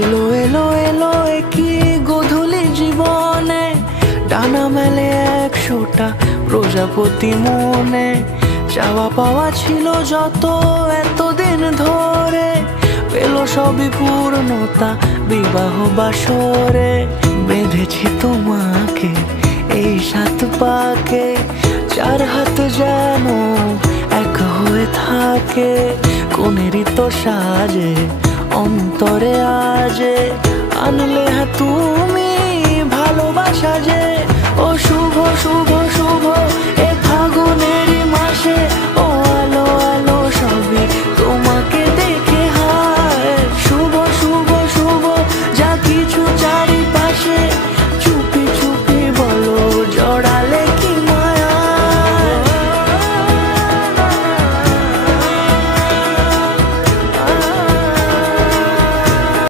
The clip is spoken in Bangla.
এলো এলো এলো একই গধূলি জীবনে, ডানা মেলে 100টা প্রজাপতি মনে। চাওয়া পাওয়া ছিল যত এতদিন ধরে, পেল সবই পূর্ণতা বিবাহ বাসরে। বেঁধেছি তোমাকে এই 7 পাকে, 4 হাত যেন এক হয়ে থাকে। কোনেরই তো সাজে অন্তরে আজে, আনলে তুমি ভালোবাসা যে। ও শুভ শুভ